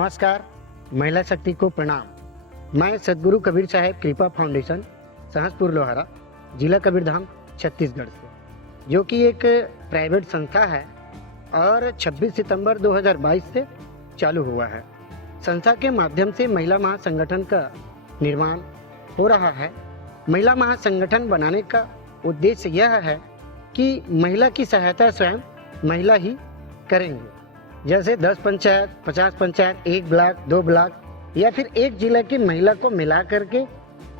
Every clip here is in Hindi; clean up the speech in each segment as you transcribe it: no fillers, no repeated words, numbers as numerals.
नमस्कार, महिला शक्ति को प्रणाम। मैं सदगुरु कबीर साहेब कृपा फाउंडेशन सहसपुर लोहारा, जिला कबीरधाम, छत्तीसगढ़ से, जो कि एक प्राइवेट संस्था है और 26 सितंबर 2022 से चालू हुआ है। संस्था के माध्यम से महिला महासंगठन का निर्माण हो रहा है। महिला महासंगठन बनाने का उद्देश्य यह है कि महिला की सहायता स्वयं महिला ही करेंगे। जैसे 10 पंचायत, 50 पंचायत, 1 ब्लॉक, 2 ब्लॉक या फिर एक जिला की महिला को मिला करके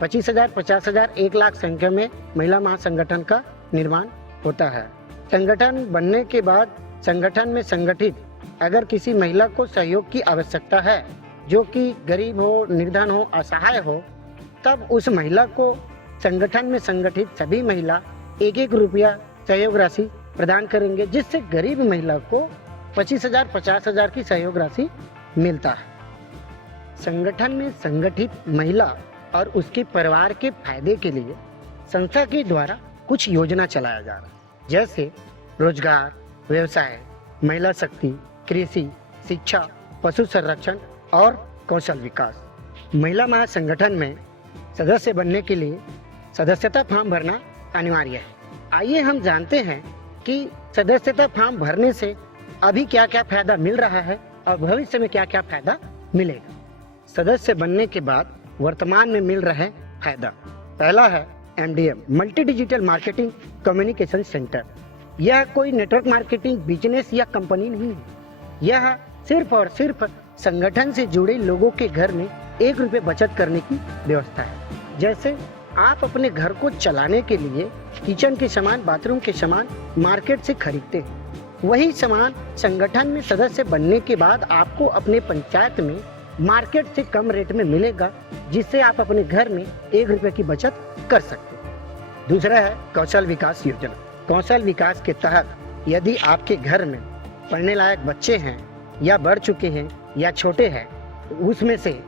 25,000, 50,000, 1 लाख संख्या में महिला महासंगठन का निर्माण होता है। संगठन बनने के बाद संगठन में संगठित अगर किसी महिला को सहयोग की आवश्यकता है, जो कि गरीब हो, निर्धन हो, असहाय हो, तब उस महिला को संगठन में संगठित सभी महिला 1-1 रुपया सहयोग राशि प्रदान करेंगे, जिससे गरीब महिला को 25,000, 50,000 की सहयोग राशि मिलता है। संगठन में संगठित महिला और उसके परिवार के फायदे के लिए संस्था के द्वारा कुछ योजना चलाया जा रहा है, जैसे रोजगार, व्यवसाय, महिला शक्ति, कृषि, शिक्षा, पशु संरक्षण और कौशल विकास। महिला महासंगठन में सदस्य बनने के लिए सदस्यता फॉर्म भरना अनिवार्य है। आइए हम जानते हैं कि सदस्यता फॉर्म भरने से अभी क्या क्या फायदा मिल रहा है और भविष्य में क्या क्या फायदा मिलेगा। सदस्य बनने के बाद वर्तमान में मिल रहा है फायदा। पहला है MDM, multi digital marketing communication centre. यह कोई नेटवर्क मार्केटिंग बिजनेस या कंपनी नहीं है। यह सिर्फ और सिर्फ संगठन से जुड़े लोगों के घर में 1 रुपये बचत करने की व्यवस्था है। जैसे आप अपने घर को चलाने के लिए किचन के सामान, बाथरूम के सामान मार्केट से खरीदते हैं, वही सामान संगठन में सदस्य बनने के बाद आपको अपने पंचायत में मार्केट से कम रेट में मिलेगा, जिससे आप अपने घर में 1 रुपये की बचत कर सकते हैं। दूसरा है कौशल विकास योजना। कौशल विकास के तहत यदि आपके घर में पढ़ने लायक बच्चे हैं या बढ़ चुके हैं या छोटे हैं, उसमें से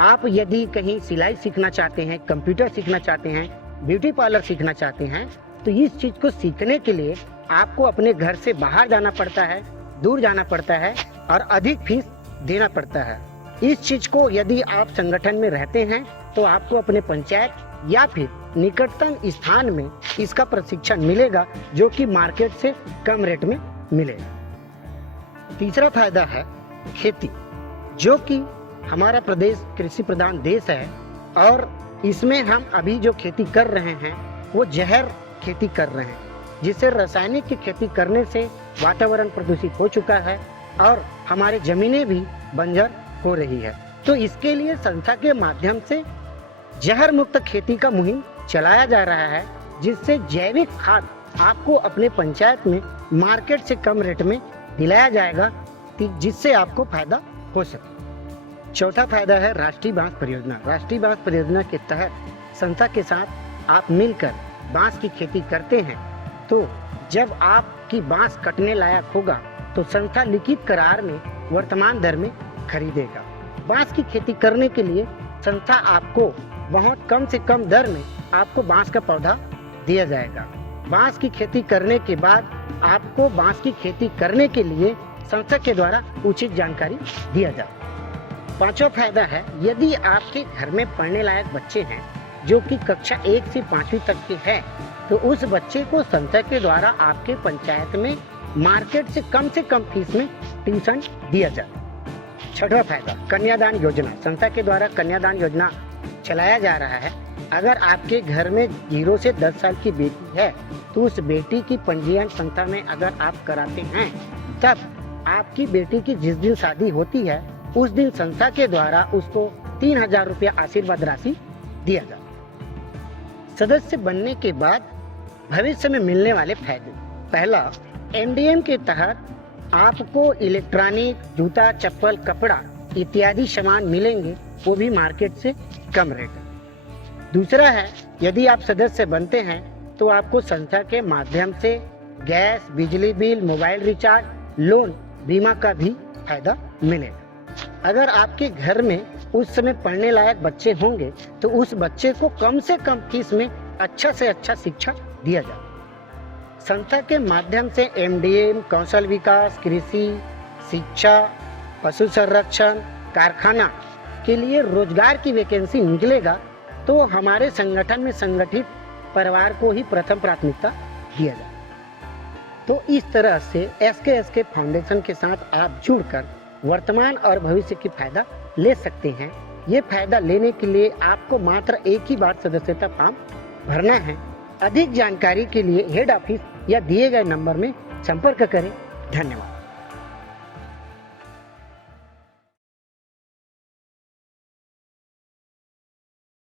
आप यदि कहीं सिलाई सीखना चाहते हैं, कंप्यूटर सीखना चाहते हैं, ब्यूटी पार्लर सीखना चाहते हैं, तो इस चीज़ को सीखने के लिए आपको अपने घर से बाहर जाना पड़ता है, दूर जाना पड़ता है और अधिक फीस देना पड़ता है। इस चीज़ को यदि आप संगठन में रहते हैं तो आपको अपने पंचायत या फिर निकटतम स्थान में इसका प्रशिक्षण मिलेगा, जो कि मार्केट से कम रेट में मिलेगा। तीसरा फायदा है खेती, जो कि हमारा प्रदेश कृषि प्रधान देश है और इसमें हम अभी जो खेती कर रहे हैं वो जहर खेती कर रहे हैं, जिससे रासायनिक की खेती करने से वातावरण प्रदूषित हो चुका है और हमारे जमीनें भी बंजर हो रही है। तो इसके लिए संस्था के माध्यम से जहर मुक्त खेती का मुहिम चलाया जा रहा है, जिससे जैविक खाद आपको अपने पंचायत में मार्केट से कम रेट में दिलाया जाएगा, जिससे आपको फायदा हो सके। चौथा फायदा है राष्ट्रीय बांस परियोजना। राष्ट्रीय बांस परियोजना के तहत संस्था के साथ आप मिलकर बांस की खेती करते हैं, तो जब आपकी बांस कटने लायक होगा तो संस्था लिखित करार में वर्तमान दर में खरीदेगा। बांस की खेती करने के लिए संस्था आपको बहुत कम से कम दर में आपको बांस का पौधा दिया जाएगा। बांस की खेती करने के बाद आपको बांस की खेती करने के लिए संस्था के द्वारा उचित जानकारी दिया जाए। पांचवा फायदा है यदि आपके घर में पढ़ने लायक बच्चे हैं, जो कि कक्षा 1 से 5वीं तक के हैं, तो उस बच्चे को संस्था के द्वारा आपके पंचायत में मार्केट से कम फीस में ट्यूशन दिया जाए। छठवां फायदा कन्यादान योजना। संस्था के द्वारा कन्यादान योजना चलाया जा रहा है। अगर आपके घर में 0 से 10 साल की बेटी है, तो उस बेटी की पंजीयन संस्था में अगर आप कराते हैं, तब आपकी बेटी की जिस दिन शादी होती है उस दिन संस्था के द्वारा उसको 3,000 रुपया आशीर्वाद राशि दिया जाए। सदस्य बनने के बाद भविष्य में मिलने वाले फायदे। पहला, MDM के तहत आपको इलेक्ट्रॉनिक, जूता, चप्पल, कपड़ा इत्यादि सामान मिलेंगे, वो भी मार्केट से कम रेट है। दूसरा है यदि आप सदस्य बनते हैं तो आपको संस्था के माध्यम से गैस, बिजली बिल, मोबाइल रिचार्ज, लोन, बीमा का भी फायदा मिलेगा। अगर आपके घर में उस समय पढ़ने लायक बच्चे होंगे तो उस बच्चे को कम से कम फीस में अच्छा से अच्छा शिक्षा दिया जाए। संस्था के माध्यम से MDM, कौशल विकास, कृषि, शिक्षा, पशु संरक्षण, कारखाना के लिए रोजगार की वैकेंसी निकलेगा तो हमारे संगठन में संगठित परिवार को ही प्रथम प्राथमिकता दिया जाए। तो इस तरह से SKSK फाउंडेशन के साथ आप जुड़कर वर्तमान और भविष्य की फायदा ले सकते हैं। ये फायदा लेने के लिए आपको मात्र एक ही बार सदस्यता फॉर्म भरना है। अधिक जानकारी के लिए हेड ऑफिस या दिए गए नंबर में संपर्क करें। धन्यवाद।